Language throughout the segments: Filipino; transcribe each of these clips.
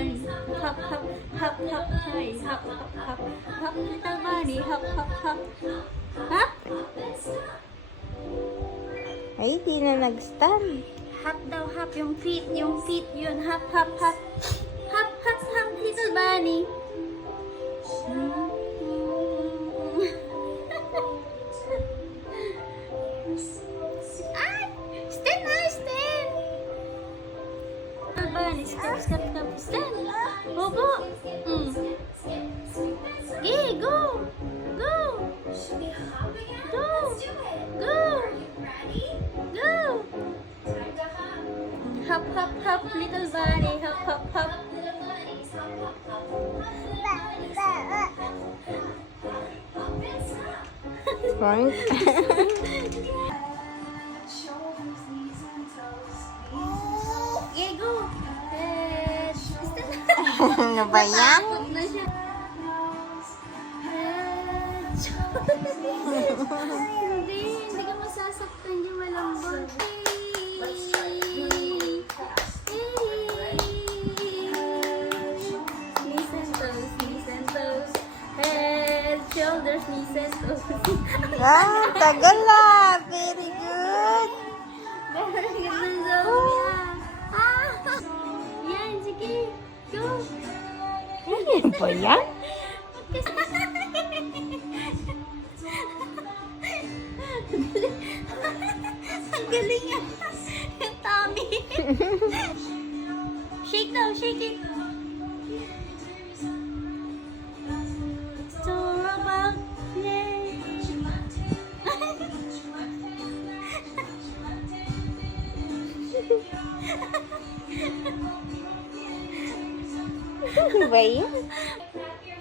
bunny. Hop, hop, hop, hop, hi, hop, hop, hop, hop, little bunny, hop, hop, hop. Hop? Ay, di na nag-stand. Hop daw, hop, yung feet yun. Hop, hop, hop. Hop, hop, hop, little bunny. Ay! Stand na, stand! Little bunny, step, step, step, stand. Bobo. Okay, go! Go! Go! Go! Go! Hop, hop, hop, little bunny, hop, hop, hop. Point. Okay, go! Ano ba yan? Takot na siya. Hindi ka masasaktan yung malambot. Knees and toes. Head, shoulders, knees and toes. Ah, tagal ah. Very good. Ganun Zoe. Yan, sige. Go. Ano ba yan? Ang galing yan. Yung tummy. Shake daw, shake it. So about, yay. Ano ba yan?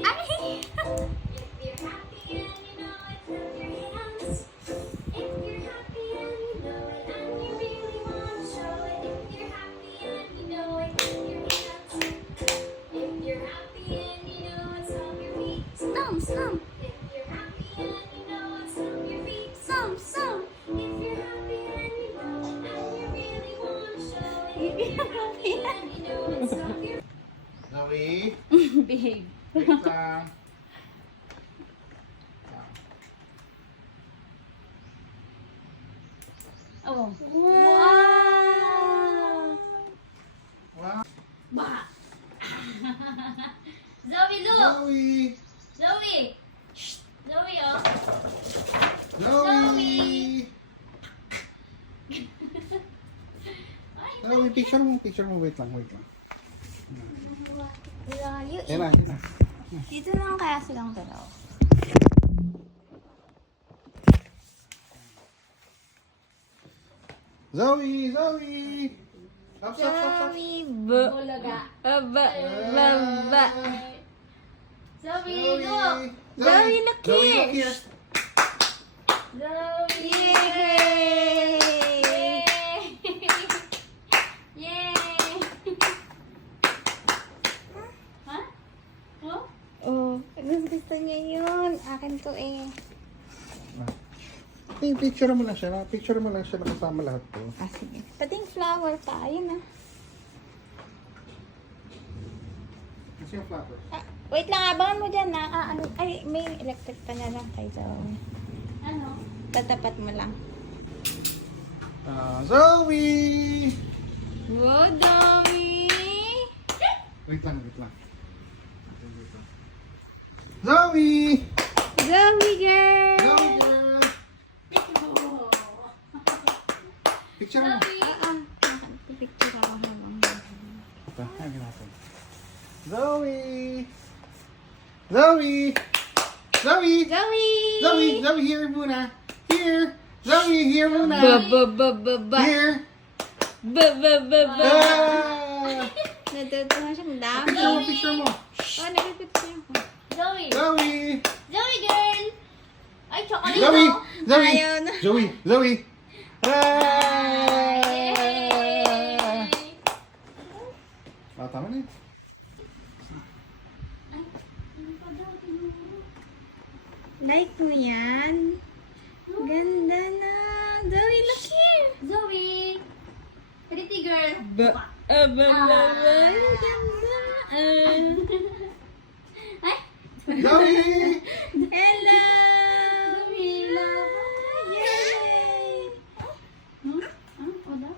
Ay! Stomp, stomp. Stomp, stomp. Zoe, Babe. wait lang. Oh. Wow! Wow. Bah! Zoe, look! Zoe! Zoe! Shh! Zoe, oh! Zoe! Zoe, picture mo. Wait lang. Layo eh. Yan na. Dito lang kaya silang dalaw. Zoe! Stop. Zoe, Bulaga. ba. Zoe, look! Zoe, look Zoe, here. look here. Zoe! Yay! Yay! Ha? Oh? Oh, gusto niya yun. Akin to eh. Picture mo lang siya na kasama lahat to. Ah, sige. Pating flower pa. Ayun ah. Kasi yung flowers. Ah, wait lang, abangan mo dyan na. Ay, may electric pa na lang kay Zoe. Ano? Tatapat mo lang. Zoe! Wow, dami! Wait lang. Zoe! Zoe girl! Zoe girl! Picture mo. Picture ako habang. Ito, hangin natin. Zoe! Zoe! Zoe! Zoe, here muna. Here! Zoe, here muna. Ba. Here! Ba. Ah! Natutuwa siyang dami. Picture mo, picture mo. Oh, nagpipicture ako. Zoe! Zoe! Zoe girl! Ay, chocolate Zoe! oh. Zoe! Ayaw na. Zoe! Yay! Ah, tama na yun. Like mo yan? Ganda na. Zoe, look here. Zoe! Pretty girl! Ba. Ganda. Ay! Zoe! Hello! Mila! Yay! Wala?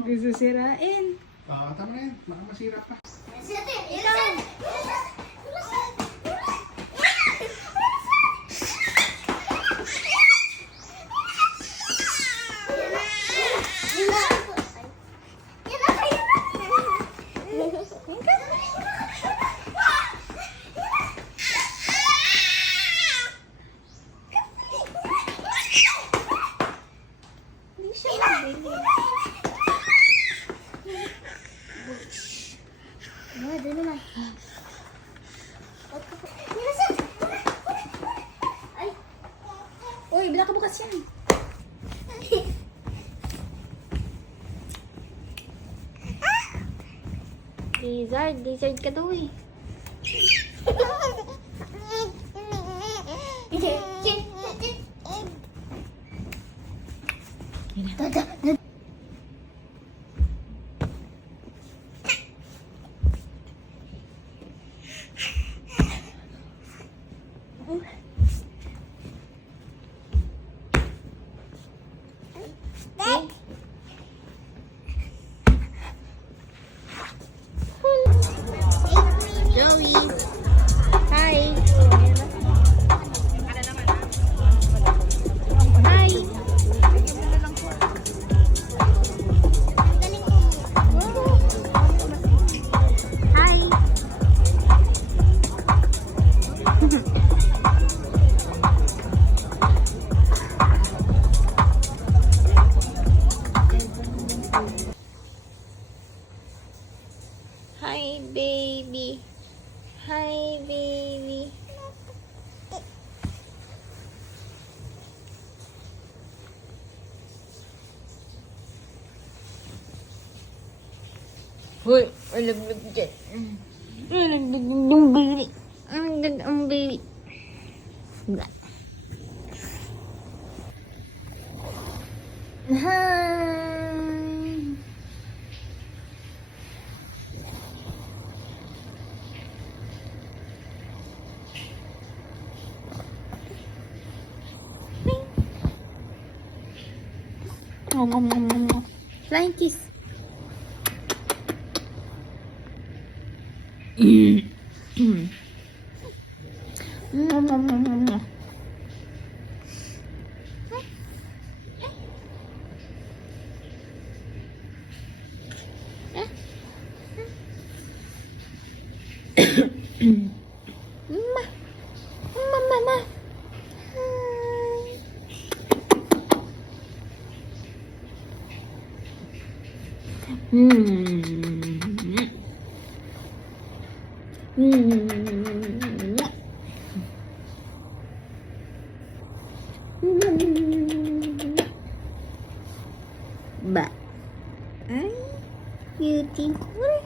Gusto sirain. Tama na yan. Baka masira pa. Hindi siya mabili. Dali na. Uy, bila ka bukas yan. Lizard ka daw eh. Joey. Hi. Hi. Hi. Hi, baby. Hi, baby. Hoy, alaglag dyan. Alaglag yung baby. Alaglag ang baby. Hi. Flying kiss. Mama. Mama. Ba. Ay, beautiful.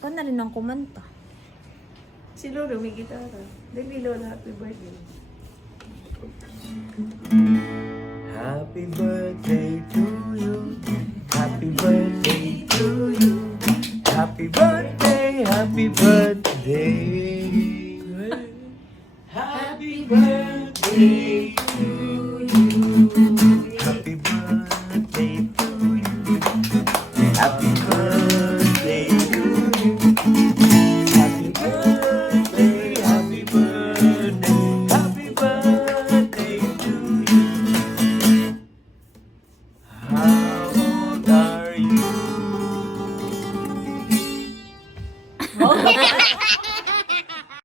Ikaw na rin ang kumanta. Si Lolo may gitara. Dali Lola, happy birthday. Happy birthday to you. Happy birthday to you. Happy birthday, happy birthday. Happy birthday to you. Happy birthday to you. Happy birthday to you. Happy birthday, happy birthday. Happy